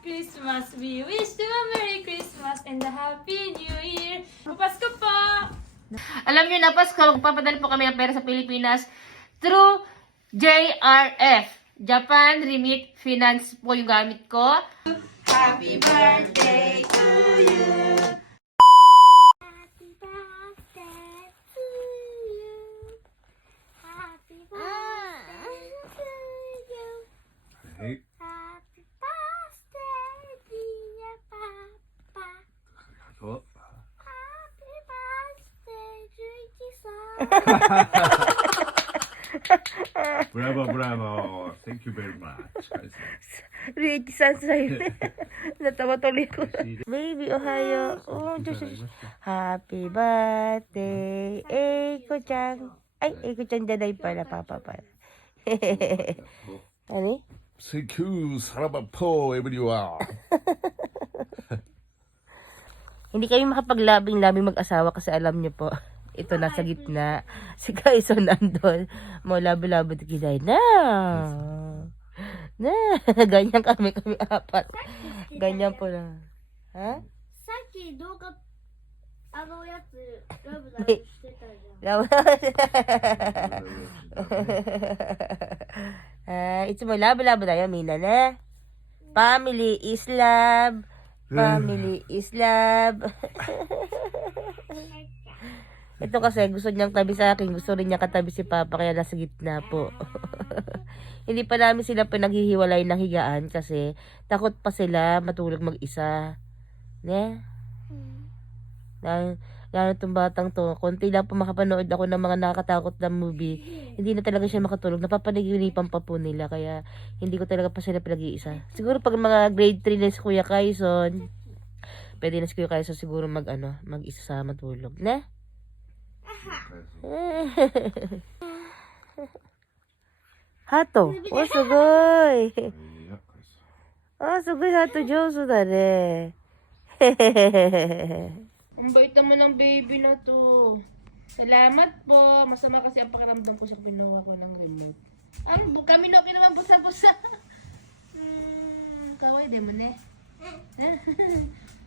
Christmas. We wish you a Merry Christmas and a Happy New Year. Papasko po! Alam niyo na, Pasko, magpapadala po kami ng pera sa Pilipinas through JRF. Japan Remit Finance po yung gamit ko. Happy birthday to you! Happy birthday to you. Happy birthday to you. Hey. Happy birthday, dear Papa. Oh. Happy birthday, Juichi-san. Bravo, bravo. Thank you very much. Ricky-san sa'yo. Natawa tuloy ko. Baby, ohayo. Oh, happy birthday, Eiko-chan. Ay, Eiko-chan daday pala, papa pala. Ano? Thank you. Salamat po, everyone. Hindi kami makapaglabing-labing mag-asawa kasi alam niyo po, ito nasa gitna. Si Kaiso nandun. Mo labo-labo to kiday na. Na. Ganyan kami apat. Ganyan po na. Ha? さっき動画あのやつラブラブしてたじゃん。 Iつもラブラブだよみんなね。Family is love. Family is love. Ito kasi gusto niyang tabi sa akin. Gusto rin niya katabi si Papa kaya nasa gitna po. Hindi pa namin sila pinaghihiwalay ng higaan kasi takot pa sila matulog mag-isa. Ne? Lalo itong batang to. Konti lang po makapanood ako ng mga nakakatakot na movie. Hindi na talaga siya makatulog. Napapanaginipan pa po nila. Kaya hindi ko talaga pa sila pinag-iisa. Siguro pag mga grade 3 na si Kuya Kaison, pwede na si Kuya Kaison siguro mag-isa sa matulog. Ne? Hato. Oh, sugoi. Oh, sugoi hato. Joso da ne. Ang bait naman ng baby na to. Salamat po. Masama kasi ang pakiramdam ko sa pinuha ko ng remote. Kami na naman busa-busa. Kaway, di mo ne.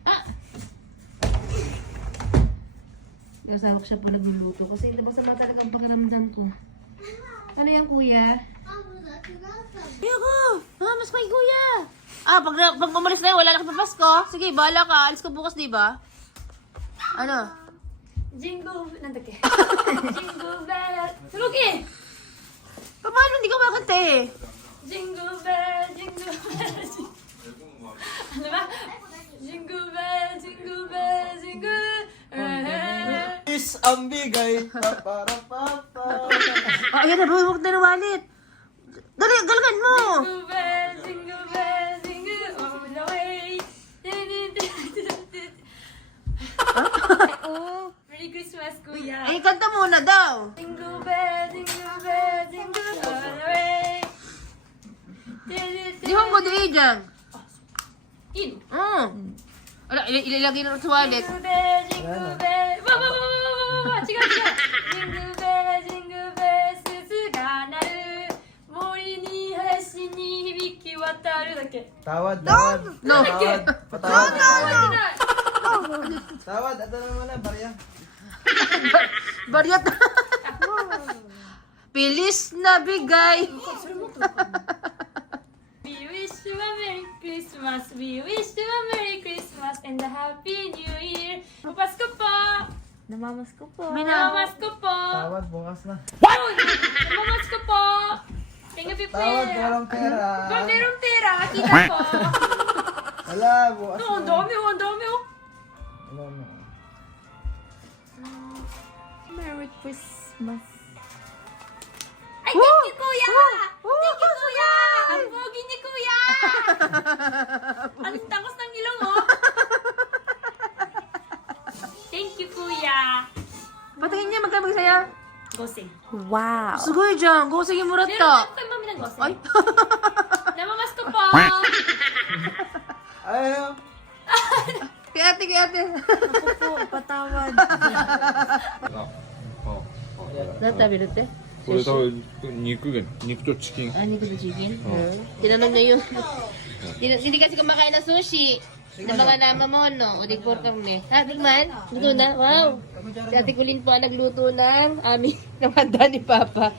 Ah! Nasawak siya po nagluluto kasi masama talaga ang pakiramdam ko. Ano yan, kuya? Kuya ko! Mas kay kuya! Pag umalis na yun, wala na ka pa Pasko. Sige, bahala ka. Alis ka bukas, di ba? Ano? Jingle, なんだっけ Jingle bell, Suruki! Paano hindi ka makanta eh? Jingle bell, jingle bell, ano ba? Jingle bell, jingle bell, jingle. Is ang bigay. Para papa. Ayan na, huwag na nawalit. Dali, galagan mo! Jingle bell, jingle bell, jingle all the way. Merry Christmas, Kuya. Ay, kanta muna daw. Jingle bell, jingle bell, jingle all the way. Di mo di dyan. In. Ala, ilalagay na sa wallet. Jingle bell, jingle bell. Wow, 違う。Jingle bell, jingle bell, 鈴が鳴る。森に林に響き渡るだっけ。 Tawad, tawad. No. Tawad. Patawad. Tawad, ito naman na, barya. Baryat. Pilis na bigay. We wish you a Merry Christmas. We wish you a Merry Christmas and a Happy New Year. Papasko po. Namamasko po. Namamasko po. Tawad, bukas na. Namamasko po. Tingnan po Tawad, walang pera. Ba, merong pera. Kita po. Wala, bukas No, ang na. dami oh, ang dami oh. Wala na. Merry Christmas. Ay, thank you, Kuya! Thank you, Kuya! Ang pogi ni Kuya! Ang tangos ng ilong, oh! Thank you, Kuya! Patingin niya magkabag saya. Goseng. Wow. Sugoi dyan. Goseng yung murat Meron to. lang tayo mami ng goseng. Ay. Namamasko po! Ayaw. Kaya ate. Ako po, patawad. Natabi rin te. これ多分肉とチキン。 Ani ko sa chicken. Tinanong niya yung Hindi kasi kumakain ng sushi. Ng mga nama mo, no? O di por kami. Ha, tikman? Luto na? Wow! Si Ate Kulin po ang nagluto ng aming namanda ni Papa.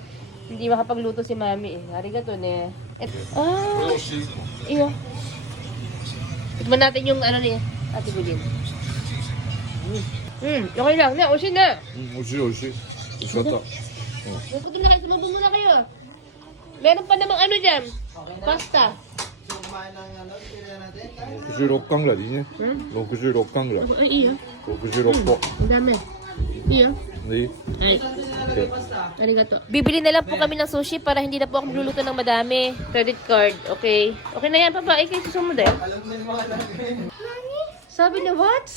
Hindi makapagluto si Mami eh. Arigato ne. Iyo. Tikman natin yung ano ni Ate Kulin. Okay lang. Na, oshi na. 美味しい美味しい。美味しかった。 Huwag na, sumabong muna kayo. Meron pa namang ano dyan. Pasta. 66巻ぐらいでいいね。66巻ぐらい。 Ay, iyo. 66個。 Ang dami. Iyo. でいい Ay. Okay. Arigato. Bibili na lang po kami ng sushi para hindi na po ako magluluto ng madami. Credit card, okay? Okay na yan, Papa. Ay, kayo susunod eh. Sabi niya, what?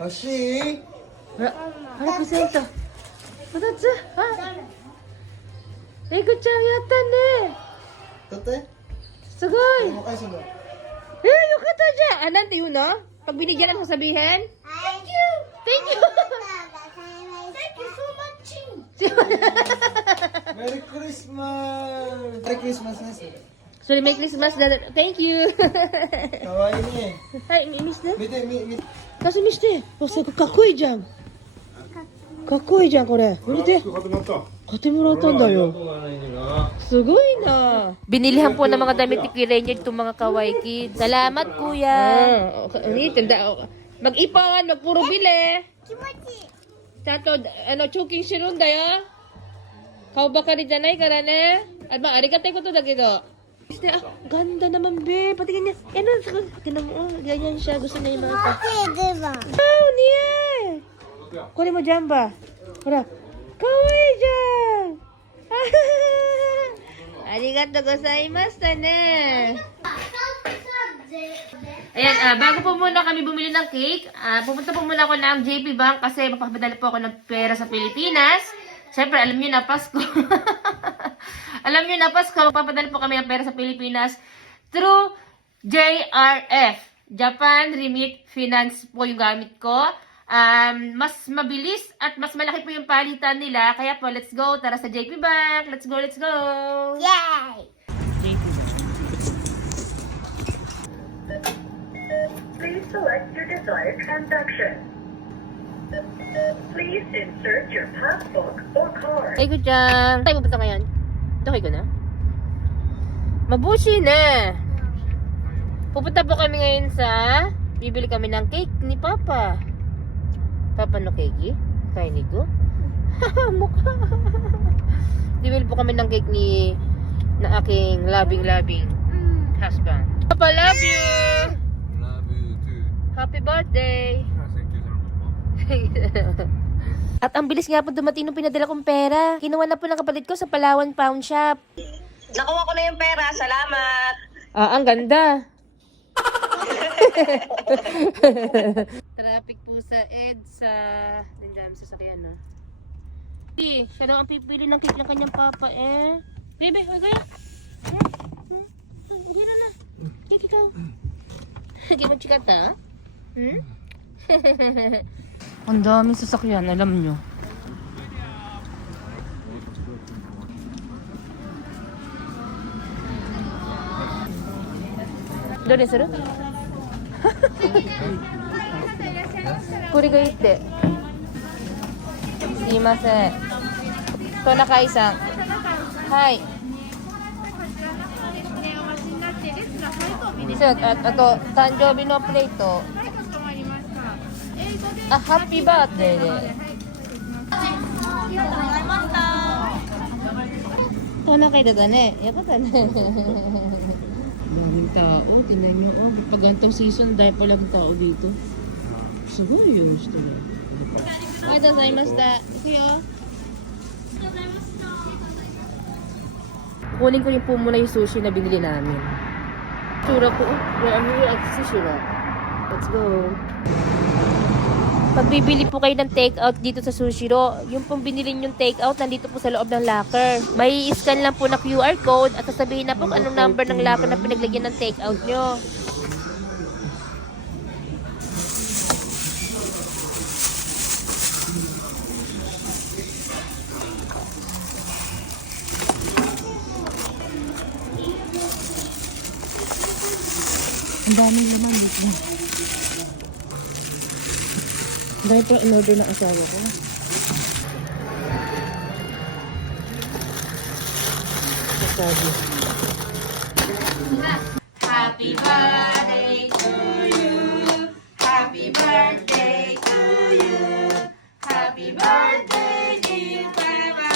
Hoshi! Ano presento? Matatsu? Ha? Eiko-chan, yatta ne. Tate? Sugoi. Ano kayo sunod? Yukata dyan. Ah, nante yun, no? Pag binigyan ako sabihin? Thank you. Thank you. Thank you so much. Merry Christmas! Merry Christmas na siya. Sorry, Merry Christmas. Thank you. Kawaii ni. Hi, miss ne? Mite, mite. かすみしてかっこいいじゃんかっこいいじゃんこれ見て買ってもらったんだよすごいな Binilihan po ng mga damit ni Kuya Rainier itong mga kawaii kids. Salamat kuya. Mag-ipon, wag puro bili. Tato, choking shirun da yo. Kao bakari janai kara ne. Arigatai koto da kedo. Ganda naman, be. Patingin niya. Tinan mo, ganyan siya. Gusto niya yung mga ito. Wow, niya! Kunin mo dyan ba? Hara. Kawaii dyan! Arigato gozaimashita ne. Ayan, bago po muna kami bumili ng cake, pupunta po muna ako ng JP Bank kasi mapapadala po ako ng pera sa Pilipinas. Siyempre, alam niyo na Pasko. Alam niyo na Pasko, magpapadala po kami ng pera sa Pilipinas through JRF. Japan Remit Finance po yung gamit ko. Mas mabilis at mas malaki po yung palitan nila. Kaya po, let's go. Tara sa JP Bank. Let's go, let's go. Yay. Please select your desired transaction. Please insert your passbook or card. Ay, good dyan. Tayo pupunta ngayon. Okay ko na? Mabushi na. Pupunta po kami ngayon sa... Bibili kami ng cake ni Papa. Papa no cake? Kaya ni ko? Mukha. Bibili po kami ng cake ni... na aking loving husband. Papa, love you! Love you too. Happy birthday! Thank you. At ang bilis nga po dumating nung pinadala kong pera. Kinuha na po ng kapatid ko sa Palawan Pawn Shop. Nakuha ko na yung pera. Salamat. Ang ganda. Traffic po sa EDSA. Dami sa sakyan, no? Siya daw ang pipili ng cake ng kanyang papa, eh. Bebe, huwag kaya. Huwag na na. Cake ikaw. Hindi mo chikata, Ang daming sasakyan, alam nyo. Dore suru? Kuri ga itte. Sumimasen. Tonakai-san. Hai. Ato, tanjoubi no plate. Happy birthday で。トナカイだね。よかったね。Daming tao. Tingnan nyo. Pag ganitong season, dahil pa lang tao dito. Siguro yun. Kunin ko yung po muna yung sushi na binili namin. Tsura ko. Sushi na. Let's go. Pag bibili po kayo ng take-out dito sa Sushiro, yung pong binili yung take-out, nandito po sa loob ng locker. May scan lang po na QR code at sasabihin na po anong number ng locker na pinaglagyan ng take-out nyo. Ang dami naman dito. Dahil po in-order ng asawa ko. Sabi. Happy birthday to you. Happy birthday to you. Happy birthday, dear Papa.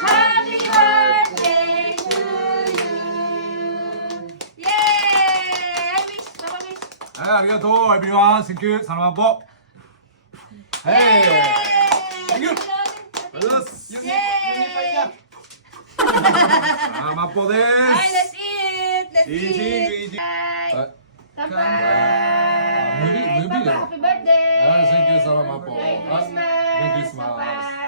Happy birthday to you. Yay! Miss, Papa Miss. arigatou, everyone. Thank you. 사랑하고. Hey. Thank you. 사랑하고 Alright,です. let's eat. Let's eat. Easy, easy. Bye. Kampai. Movie, movie. Papa, happy birthday. Ah, thank you, salamat po. Merry Ah, Christmas. Merry Christmas. Papa.